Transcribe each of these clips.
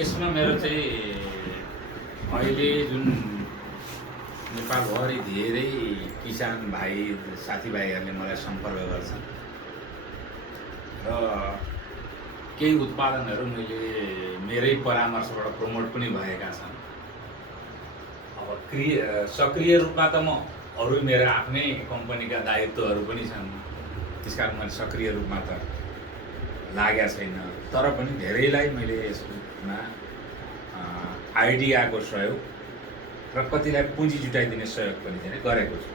यसमा मेरो चाहिँ अहिले जुन नेपालभरि धेरै किसान भाइ साथीभाइहरूले मलाई सम्पर्क गर्छन् र केही उत्पादनहरू मैले मेरै परामर्शबाट प्रमोट पनि भएका छन्। अब सक्रिय रूपमा त म अरू मेरा आफ्नै कम्पनीका दायित्वहरू पनि छन्, त्यसकारण मैले सक्रिय रूपमा त लागेको छैन। तर पनि धेरैलाई मैले यसमा आइडियाको सहयोग र कतिलाई पुँजी जुटाइदिने सहयोग पनि चाहिँ गरेको छु।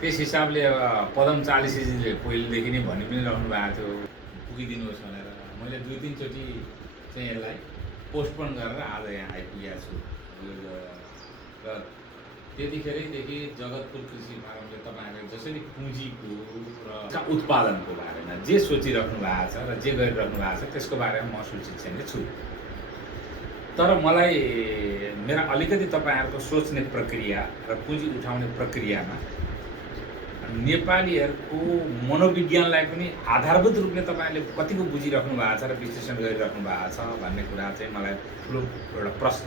त्यस हिसाबले पदम चालिसेजीले पहिलेदेखि नै भनि पनि रहनु भएको थियो पुगिदिनुहोस् भनेर। मैले 2-3 चोटि चाहिँ यसलाई पोस्टपोन गरेर आज यहाँ आइपुगेको छु। र त्यतिखेरैदेखि जगतपुर कृषि फार्मले तपाईँहरूले जसरी पुँजीको र उत्पादनको बारेमा जे सोचिराख्नु भएको छ र जे गरिराख्नु भएको छ त्यसको बारेमा म सूचित चाहिँ छु। तर मलाई मेरा अलिकति तपाईँहरूको सोच्ने प्रक्रिया र पुँजी उठाउने प्रक्रियामा नेपालीहरूको मनोविज्ञानलाई पनि आधारभूत रूपले तपाईँले कतिको बुझिराख्नु भएको छ र विश्लेषण गरिराख्नु भएको छ भन्ने कुरा चाहिँ मलाई ठुलो एउटा प्रश्न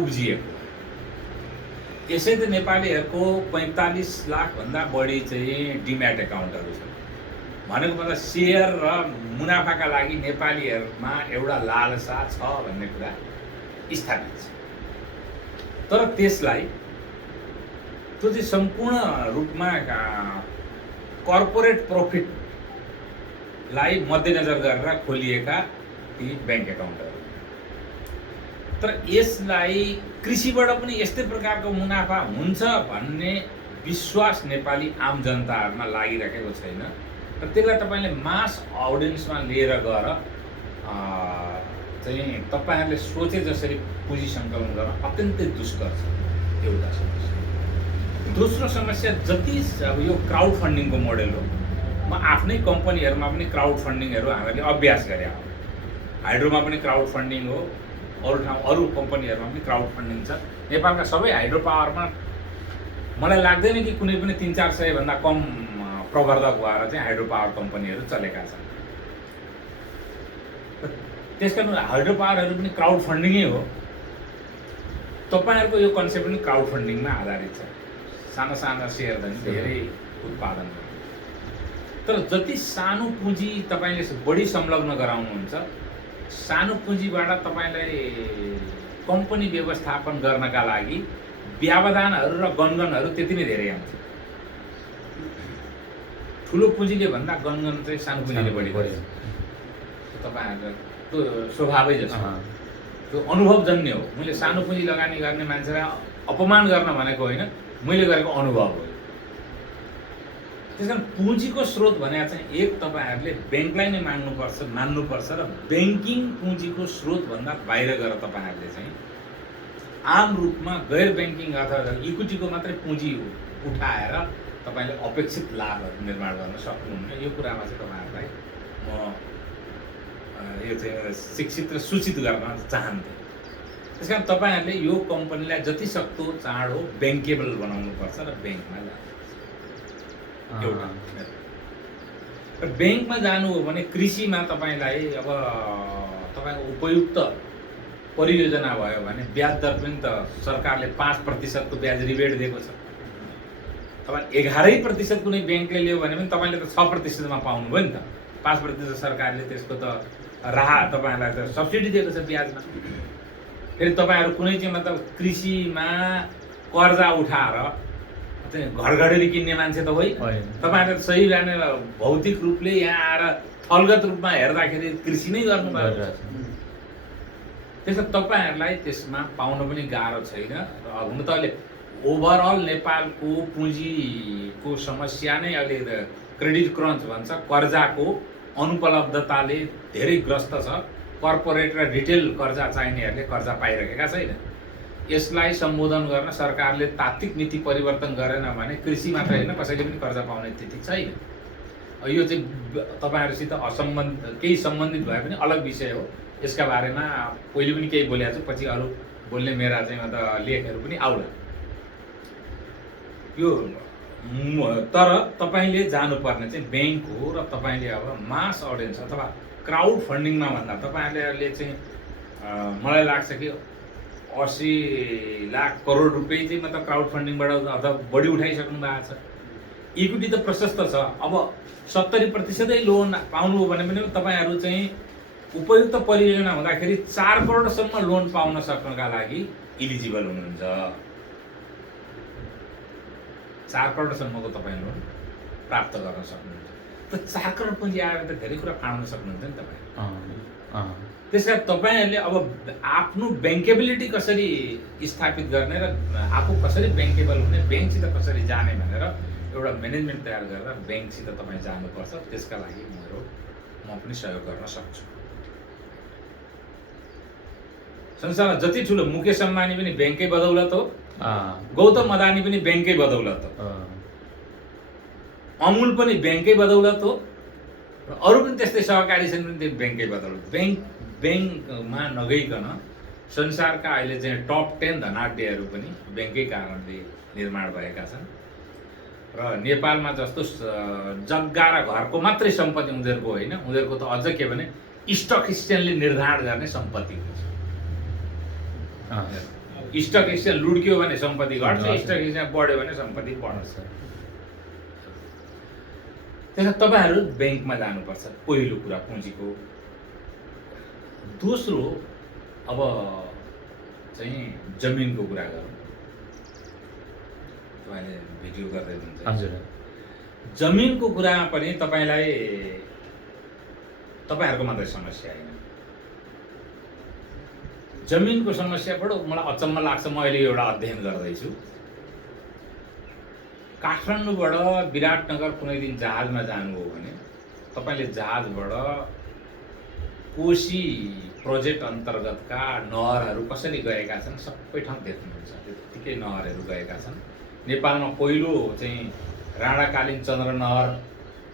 उब्जिएको। यसै त नेपालीहरूको 45 लाखभन्दा बढी चाहिँ डिम्याट एकाउन्टहरू छन् भनेको मतलब सेयर र मुनाफाका लागि नेपालीहरूमा एउटा लालसा छ भन्ने कुरा स्थापित छ। तर त्यसलाई त्यो चाहिँ सम्पूर्ण रूपमा कर्पोरेट प्रफिटलाई मध्यनजर गरेर खोलिएका ती ब्याङ्क एकाउन्टहरू। तर यसलाई कृषिबाट पनि यस्तै प्रकारको मुनाफा हुन्छ भन्ने विश्वास नेपाली आम जनताहरूमा लागिरहेको छैन र त्यसलाई तपाईँले मास अडियन्समा लिएर गएर चाहिँ तपाईँहरूले सोचे जसरी पुँजी सङ्कलन गर्न अत्यन्तै दुष्कर छ एउटा समस्या। दोस्रो समस्या जति अब यो क्राउड फन्डिङको मोडेल हो, म आफ्नै कम्पनीहरूमा पनि क्राउड फन्डिङहरू हामीले अभ्यास गरे हो। हाइड्रोमा पनि क्राउड फन्डिङ हो, अरू ठाउँ अरू कम्पनीहरूमा पनि क्राउड फन्डिङ छ। नेपालका सबै हाइड्रो पावरमा मलाई लाग्दैन कि कुनै पनि 300-400 भन्दा कम प्रवर्धक भएर चाहिँ हाइड्रो पावर कम्पनीहरू चलेका छन्। त्यसकारण हाइड्रो पावरहरू पनि क्राउड फन्डिङै हो। तपाईँहरूको यो कन्सेप्ट पनि क्राउड फन्डिङमा आधारित छ। साना साना सेयर धनी धेरै उत्पादन गर्नु। तर जति सानो पुँजी तपाईँले बढी संलग्न गराउनुहुन्छ, सानो पुँजीबाट तपाईँलाई कम्पनी व्यवस्थापन गर्नका लागि व्यवधानहरू र गनगनहरू त्यति नै धेरै आउँछ। ठुलो पुँजीले भन्दा गनगन चाहिँ सानो पुँजीले बढी गर्छ। तपाईँहरूको त्यो स्वभावै जस्तो त्यो अनुभवजन्य हो। मैले सानो पुँजी लगानी गर्ने मान्छेलाई अपमान गर्न भनेको होइन, मैले गरेको अनुभव हो। त्यसकारण पुँजीको स्रोत भने चाहिँ एक तपाईँहरूले ब्याङ्कलाई नै मान्नुपर्छ र ब्याङ्किङ पुँजीको स्रोतभन्दा बाहिर गएर तपाईँहरूले चाहिँ आम रूपमा गैर ब्याङ्किङ अथवा इक्विटीको मात्रै पुँजी उठाएर तपाईँले अपेक्षित लाभहरू निर्माण गर्न सक्नुहुन्न। यो कुरामा चाहिँ तपाईँहरूलाई म यो चाहिँ शिक्षित र सूचित गर्न चाहन्थेँ। त्यसकारण तपाईँहरूले यो कम्पनीलाई जति सक्दो चाँडो ब्याङ्केबल बनाउनुपर्छ र ब्याङ्कमा जानुपर्छ। एउटा र ब्याङ्कमा जानु हो भने कृषिमा तपाईँलाई अब तपाईँको उपयुक्त परियोजना भयो भने ब्याज दर पनि त सरकारले 5% ब्याज रिबेट दिएको छ। तपाईँ 11% कुनै ब्याङ्कले लियो भने पनि तपाईँले त 6%मा पाउनुभयो नि त। 5% सरकारले त्यसको त तपाईँहरूलाई त सब्सिडी दिएको छ ब्याजमा। फेरि तपाईँहरू कुनै चाहिँ मतलब कृषिमा कर्जा उठाएर चाहिँ घरघरेरी किन्ने मान्छे त होइन। तपाईँहरूले सही जाने भौतिक रूपले यहाँ आएर थलगत रूपमा हेर्दाखेरि कृषि नै गर्नुभएको छ। त्यसो तपाईँहरूलाई त्यसमा पाउन पनि गाह्रो छैन। र हुन त अहिले ओभरअल नेपालको पुँजीको समस्या नै अहिले क्रेडिट क्रन्च भन्छ, कर्जाको अनुपलब्धताले धेरै ग्रस्त छ। कर्पोरेट र रिटेल कर्जा चाहिनेहरूले कर्जा पाइरहेका छैन। यसलाई सम्बोधन गर्न सरकारले तात्विक नीति परिवर्तन गरेन भने कृषि मात्र होइन कसैले पनि कर्जा पाउने स्थिति छैन। यो चाहिँ तपाईँहरूसित केही सम्बन्धित भए पनि अलग विषय हो। यसका बारेमा पहिले पनि केही बोलेको छु, पछि अरू बोल्ने मेरा चाहिँ लेखहरू पनि आउला। यो तर तपाईले जानुपर्ने चाहिँ बैंक हो र तपाईले अब मास अडियन्स अथवा क्राउड फन्डिङमा भन्दा तपाईहरुले चाहिँ मलाई लाग्छ कि 80 लाख करोड रुपियाँ चाहिँ मतलब क्राउड फन्डिङबाट अथवा बढी उठाइसक्नु भएको छ। इक्विटी त प्रशस्त छ। अब 70% लोन पाउनुभयो भने पनि तपाईँहरू चाहिँ उपयुक्त परियोजना हुँदाखेरि 4 करोडसम्म लोन पाउन सक्नका लागि इलिजिबल हुनुहुन्छ। 4 करोडसम्मको तपाईँ लोन प्राप्त गर्न सक्नुहुन्छ। त 4 करोड पुँजी आएर त धेरै कुरा फाड्न सक्नुहुन्छ नि तपाईँ। त्यसकारण तपाईँहरूले अब आफ्नो ब्याङ्केबिलिटी कसरी स्थापित गर्ने र आफू कसरी ब्याङ्केबल हुने, ब्याङ्कसित कसरी जाने भनेर एउटा म्यानेजमेन्ट तयार गरेर ब्याङ्कसित तपाईँ जानुपर्छ। त्यसका लागि म पनि सहयोग गर्न सक्छु। संसारमा जति ठुलो मुकेश अम्बानी पनि ब्याङ्कै बदौलत हो, गौतम अदानी पनि ब्याङ्कै बदौलत हो, अमुल पनि ब्याङ्कै बदौलत हो, र अरू पनि त्यस्तै सहकारी छन् पनि त्यो ब्याङ्कै बदौलत। ब्याङ्कमा नगइकन संसारका अहिले चाहिँ टप 10 धनाढ्यहरू पनि ब्याङ्कै कारणले निर्माण भएका छन्। र नेपालमा जस्तो जग्गा र घरको मात्रै सम्पत्ति उनीहरूको होइन, उनीहरूको त अझ के भने स्टक एक्सचेन्जले निर्धारण गर्ने सम्पत्ति हुन्छ। स्टक एक्सचेन्ज लुड्क्यो भने सम्पत्ति घट्छ, स्टक एक्सचेन्ज बढ्यो भने सम्पत्ति बढ्छ। त्यसमा तपाईँहरू ब्याङ्कमा जानुपर्छ, पहिलो कुरा पुँजीको। दोस्रो अब चाहिँ जमिनको कुरा गरौँ। तपाईँले भिडियो गर्दै हुनुहुन्छ। हजुर। जमिनको कुरामा पनि तपाईँहरूको मात्रै समस्या होइन। जमिनको समस्या बडो मलाई अचम्म लाग्छ। म अहिले एउटा अध्ययन गर्दैछु। काठमाडौँबाट विराटनगर कुनै दिन जहाजमा जानुभयो भने तपाईँले जहाजबाट कोशी प्रोजेक्ट अन्तर्गतका नहरहरू कसरी गएका छन् सबै ठाउँ देख्नुहुन्छ। त्यत्तिकै नहरहरू गएका छन्। नेपालमा पहिलो चाहिँ राणाकालीन चन्द्र नहर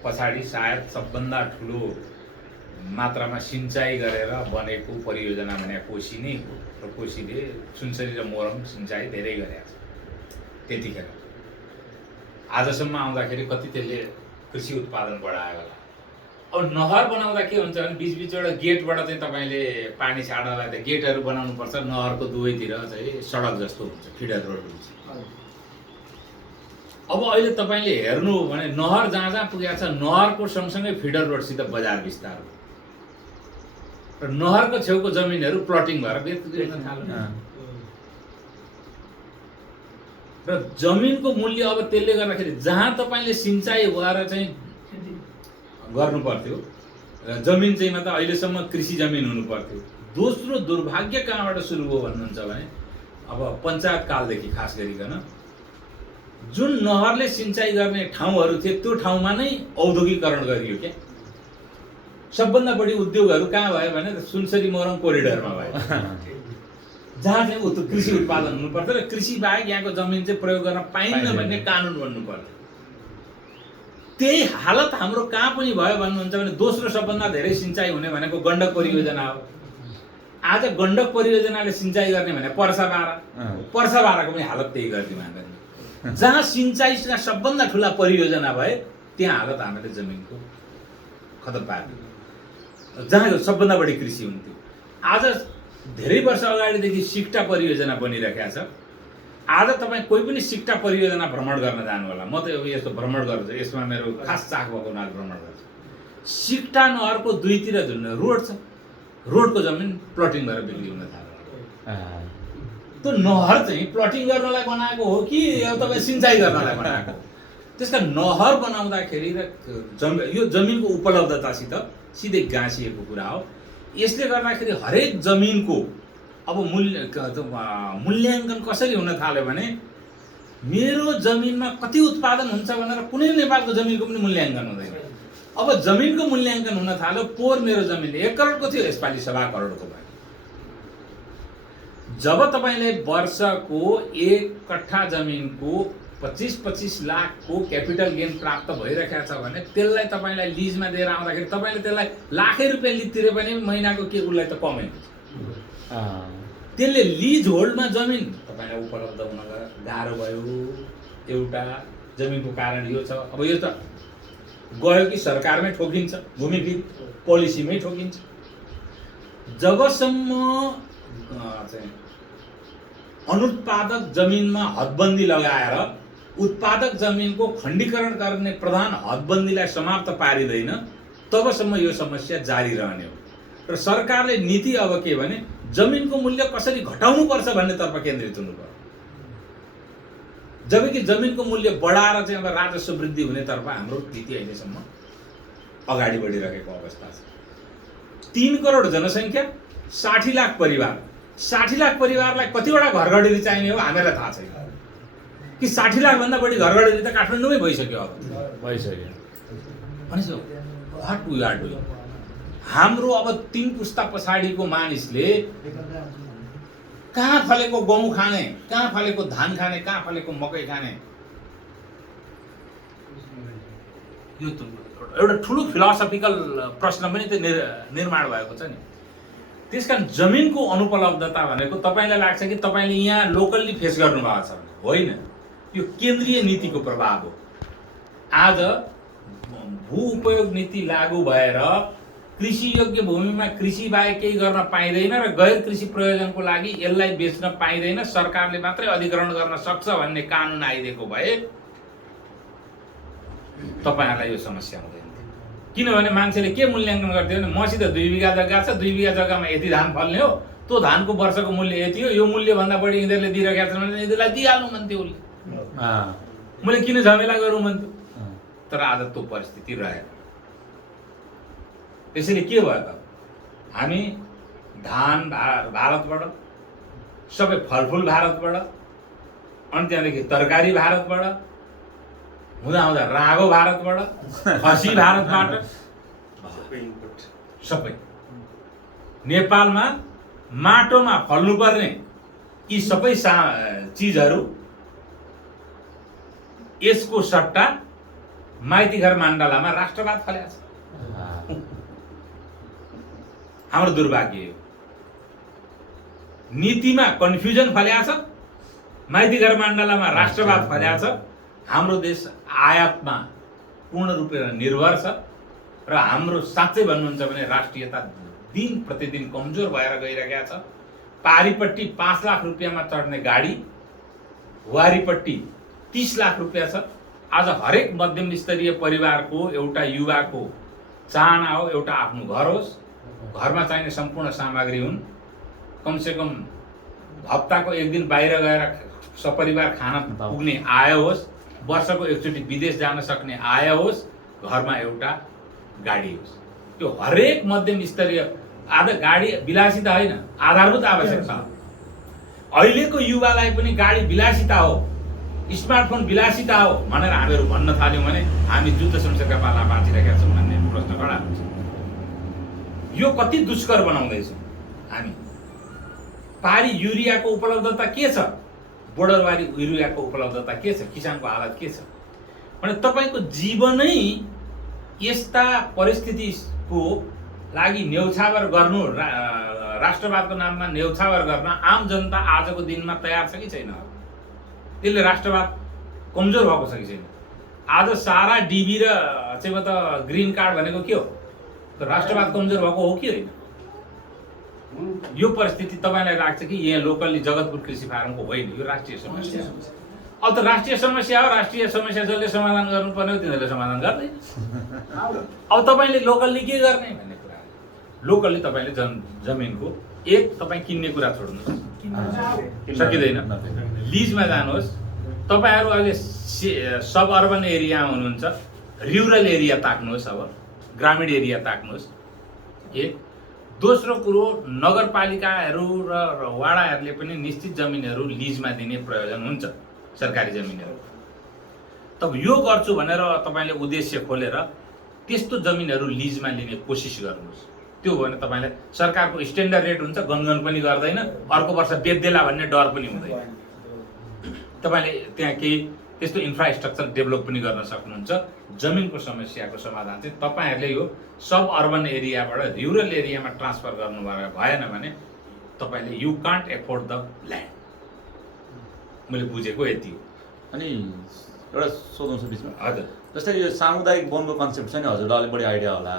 पछाडि सायद सबभन्दा ठुलो मात्रामा सिँचाइ गरेर बनेको परियोजना भने कोशी नै हो। र कोशीले सुनसरी र मोरङ सिँचाइ धेरै गरेका छ त्यतिखेर। आजसम्म आउँदाखेरि कति त्यसले कृषि उत्पादन बढायो होला। अब नहर बनाउँदा के हुन्छ भने बिचबिच एउटा गेटबाट चाहिँ तपाईँले पानी छाड्नलाई त गेटहरू बनाउनुपर्छ। नहरको दुवैतिर चाहिँ सडक जस्तो हुन्छ, फिडर रोड हुन्छ। अब अहिले तपाईँले हेर्नु हो भने नहर जहाँ जहाँ पुगेको छ, नहरको सँगसँगै फिडर रोडसित बजार विस्तार हो। र नहरको छेउको जमिनहरू प्लटिङ भएर बेच्न थाल्यो। र जमिनको मूल्य अब त्यसले गर्दाखेरि जहाँ तपाईँले सिँचाइ भएर चाहिँ गर्नु पर्थ्यो, जमिन चाहिँ मतलब अहिलेसम्म कृषि जमिन हुनु पर्थ्यो। दोस्रो दुर्भाग्य कहाँबाट सुरु भयो भन्नुहुन्छ भने अब पञ्चायत कालदेखि खास गरिकन जुन नहरले सिँचाइ गर्ने ठाउँहरू थिए त्यो ठाउँमा नै औद्योगिकरण गरियो क्या। सबभन्दा बढी उद्योगहरू कहाँ भयो भने सुनसरी मोरङ कोरिडोरमा भयो, जहाँ चाहिँ कृषि उत्पादन हुनु पर्थ्यो र कृषि बाहेक यहाँको जमिन चाहिँ प्रयोग गर्न पाइन्न भन्ने कानुन बन्नु पर्यो। त्यही हालत हाम्रो कहाँ पनि भयो भन्नुहुन्छ भने दोस्रो सबभन्दा धेरै सिँचाइ हुने भनेको गण्डक परियोजना हो। आज गण्डक परियोजनाले सिँचाइ गर्ने भने पर्सा बाह्रको पनि हालत त्यही गरिदिउँ हामी। जहाँ सिँचाइका सबभन्दा ठुला परियोजना भए त्यहाँ हालत हामीले जमिनको खतम पार्दियौँ, जहाँ सबभन्दा बढी कृषि हुन्थ्यो। आज धेरै वर्ष अगाडिदेखि सिक्टा परियोजना बनिरहेको छ। आज तपाईँ कोही पनि सिक्टा परियोजना भ्रमण गर्न जानु होला। म त यस्तो भ्रमण गर्छु, यसमा मेरो खास चाख भएको हुनाले भ्रमण गर्छु। सिक्टा नहरको दुईतिर जुन रोड छ, रोडको जमिन प्लटिङ गरेर बिक्री हुन थाल्यो। त्यो नहर चाहिँ प्लटिङ गर्नलाई बनाएको हो कि तपाईँ सिँचाइ गर्नलाई बनाएको हो? त्यसका नहर बनाउँदाखेरि र यो जमिनको उपलब्धतासित सिधै गाँसिएको कुरा हो। यसले गर्दाखेरि हरेक जमिनको अब मूल्याङ्कन कसरी हुन थाल्यो भने मेरो जमिनमा कति उत्पादन हुन्छ भनेर कुनै नेपालको जमिनको पनि मूल्याङ्कन हुँदैन। अब जमिनको मूल्याङ्कन हुन थाल्यो। पोहोर मेरो जमिन 1 करोडको थियो, यसपालि 1.25 करोडको भयो। जब तपाईँले वर्षको 1 कट्ठा जमिनको 25-25 लाखको क्यापिटल गेन प्राप्त भइरहेको छ भने त्यसलाई तपाईँलाई लिजमा दिएर आउँदाखेरि तपाईँले त्यसलाई लाखै रुपियाँ लिज तिरे पनि महिनाको के उसलाई त कमै हुन्छ। त्यसले लिज होल्डमा जमिन तपाईँलाई उपलब्ध हुन गाह्रो भयो। एउटा जमिनको कारण यो छ। अब यो त गयो कि सरकारमै ठोकिन्छ, भूमि पोलिसीमै ठोकिन्छ। जबसम्म चाहिँ अनुत्पादक जमिनमा हदबन्दी लगाएर उत्पादक जमिनको खण्डीकरण गर्ने प्रधान हदबन्दीलाई समाप्त पारिँदैन तबसम्म यो समस्या जारी रहने हो। र सरकारले नीति अब के भने जमिनको मूल्य कसरी घटाउनुपर्छ भन्नेतर्फ केन्द्रित हुनुपर्छ, जबकि जमिनको मूल्य बढाएर चाहिँ अब राजस्व वृद्धि हुनेतर्फ हाम्रो नीति अहिलेसम्म अगाडि बढिरहेको अवस्था छ। 3 करोड जनसङ्ख्या, 60 लाख परिवार, 60 लाख परिवारलाई कतिवटा घरघडेरी चाहिने हो हामीलाई थाहा छैन कि 60 लाख भन्दा बढी घरघडेरी त काठमाडौँमै भइसक्यो। अब भइसक्यो भनेपछि व्हाट वी आर डुइङ। हाम्रो अब 3 पुस्ता पछाडिको मानिसले कहाँ फलेको गहुँ खाने, कहाँ फलेको धान खाने, कहाँ फलेको मकै खाने, यो त एउटा ठुलो फिलोसफिकल प्रश्न पनि त निर्माण भएको छ नि। त्यसकारण जमिनको अनुपलब्धता भनेको तपाईलाई लाग्छ कि तपाईले यहाँ लोकल्ली फेस गर्नुभएको छ, होइन, यो केन्द्रीय नीतिको प्रभाव हो। आज भू उपयोग नीति लागू भएर कृषि योग्य भूमिमा कृषि बाहेक केही गर्न पाइँदैन र गैर कृषि प्रयोजनको लागि यसलाई बेच्न पाइँदैन, सरकारले मात्रै अधिग्रहण गर्न सक्छ भन्ने कानुन आइदिएको भए तपाईहरुलाई यो समस्या हुँदैन। किनभने मान्छेले के मूल्याङ्कन गर्थ्यो भने मसित 2 बिघा जग्गा छ, 2 बिघा जग्गामा यति धान फल्ने हो, त्यो धानको वर्षको मूल्य यति हो, यो मूल्य भन्दा बढी यिनीहरूले दिइरहेका छन् भने यिनीहरूलाई दिइहाल्नु भन्थ्यो उसले, मैले किन झमेला गरौँ भन्थ्यो। तर आज त्यो परिस्थिति रहेन। त्यसैले के भयो त, हामी धान भारतबाट, सबै फलफुल भारतबाट, अनि त्यहाँदेखि तरकारी भारतबाट, हुँदा हुँदा रागो भारतबाट, खसी भारतबाट, सबै नेपालमा माटोमा फल्नुपर्ने यी सबै चिजहरू यसको सट्टा माइतीघर माण्डलामा राष्ट्रवाद फलेको छ। हाम्रो दुर्भाग्य हो, नीतिमा कन्फ्युजन फलेको छ, माइतीघर माण्डलामा राष्ट्रवाद फलेको छ। हाम्रो देश आयातमा पूर्ण रूपले निर्भर छ र हाम्रो साँच्चै भन्नुहुन्छ भने राष्ट्रियता दिन प्रतिदिन कमजोर भएर गइरहेको छ। पारीपट्टि 5 लाख रुपियाँमा चढ्ने गाडी, वारीपट्टि 30 लाख रुपियाँ छ। आज हरेक मध्यम स्तरीय परिवारको एउटा युवाको चाहना हो एउटा आफ्नो घर होस्, घरमा चाहिने सम्पूर्ण सामग्री हुन्, कमसेकम हप्ताको 1 दिन बाहिर गएर सपरिवार खाना पुग्ने आय होस्, वर्षको एकचोटि विदेश जान सक्ने आय होस्, घरमा एउटा गाडी होस्। त्यो हरेक मध्यम स्तरीय, आज गाडी विलासिता होइन, आधारभूत आवश्यकता हो। अहिलेको युवालाई पनि गाडी विलासिता हो, स्मार्टफोन विलासिता हो भनेर हामीहरू भन्न थाल्यौँ भने हामी जुद्ध शमशेरका पाला बाँचिरहेका छौँ भन्ने प्रश्न खडा हुन्छ। यो कति दुष्कर बनाउँदैछौँ हामी। पारी युरियाको उपलब्धता के छ, बोर्डरवारी युरियाको उपलब्धता के छ, किसानको हालत के छ भने तपाईको जीवनै यस्ता परिस्थितिको लागि न्यौछावर गर्नु, राष्ट्रवादको नाममा न्यौछावर गर्न आम जनता आजको दिनमा तयार छ कि छैन? त्यसले राष्ट्रवाद कमजोर भएको छ कि छैन? आज सारा डिबी र चाहिँ त ग्रीन कार्ड भनेको के हो? त राष्ट्रवाद कमजोर भएको हो कि होइन? यो परिस्थिति तपाईलाई लाग्छ कि यहाँ लोकल्ली जगतपुर कृषि फार्मको होइन, यो राष्ट्रिय समस्या हो। अब त राष्ट्रिय समस्या हो, राष्ट्रिय समस्या जसले समाधान गर्नुपर्ने हो तिनीहरूले समाधान गर्दैन। अब तपाईले लोकल्ली के गर्ने भन्ने कुरा, लोकल्ली तपाईले जमिनको तपाई किन्ने कुरा छोड्नुहोस्, सकिँदैन, लिजमा जानुहोस्। तपाईहरु अहिले सब अर्बन एरियामा हुनुहुन्छ, रुरल एरिया ताक्नुहोस्, अब ग्रामीण एरिया ताक्नुहोस्। एक दोस्रो कुरो, नगरपालिकाहरू र वाडाहरूले पनि निश्चित जमिनहरू लिजमा दिने प्रयोजन हुन्छ, सरकारी जमिनहरू। तब यो गर्छु भनेर तपाईले उद्देश्य खोलेर त्यस्तो जमिनहरू लिजमा लिने कोसिस गर्नुहोस्। त्यो भने तपाईलाई सरकारको स्ट्यान्डर्ड रेट हुन्छ, गनगन पनि गर्दैन, अर्को वर्ष बेच्देला भन्ने डर पनि हुँदैन। तपाईले त्यहाँ केही त्यस्तो इन्फ्रास्ट्रक्चर डेभलप पनि गर्न सक्नुहुन्छ। जमिनको समस्याको समाधान चाहिँ तपाईहरुले यो सब अर्बन एरियाबाट रुरल एरियामा ट्रान्सफर गर्नु भएन भने तपाईले you can't afford the land. मैले बुझेको यति हो। अनि एउटा सोधौँ छ बिचमा। हजुर जस्तै यो सामुदायिक वनको कन्सेप्ट छ नि, हजुरलाई अलिक बढी आइडिया होला।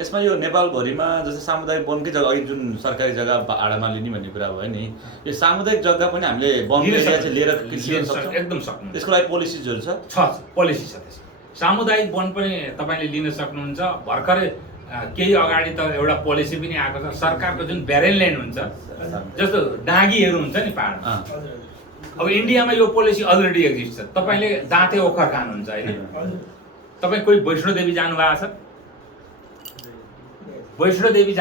यसमा यो नेपालभरिमा जस्तै सामुदायिक वनकै जग्गा, अघि जुन सरकारी जग्गा भाडामा लिने भन्ने कुरा भयो नि, यो सामुदायिक जग्गा पनि हामीले वन एरिया चाहिँ लिएर कृषि गर्न सक्छौँ? एकदम सक्नुहुन्छ। त्यसको लागि पोलिसिजहरू छ? पोलिसी छ त्यसको। सामुदायिक वन पनि तपाईँले लिन सक्नुहुन्छ। भर्खरै केही अगाडि त एउटा पोलिसी पनि आएको छ, सरकारको जुन ब्यारेल ल्यान्ड हुन्छ, जस्तो डाँगीहरू हुन्छ नि पाहाडमा, अब इन्डियामा यो पोलिसी अलरेडी एक्जिस्ट छ। तपाईँले दाँते ओखर खानुहुन्छ होइन, तपाईँ कोही वैष्णोदेवी जानुभएको छ? वैष्णोदेवी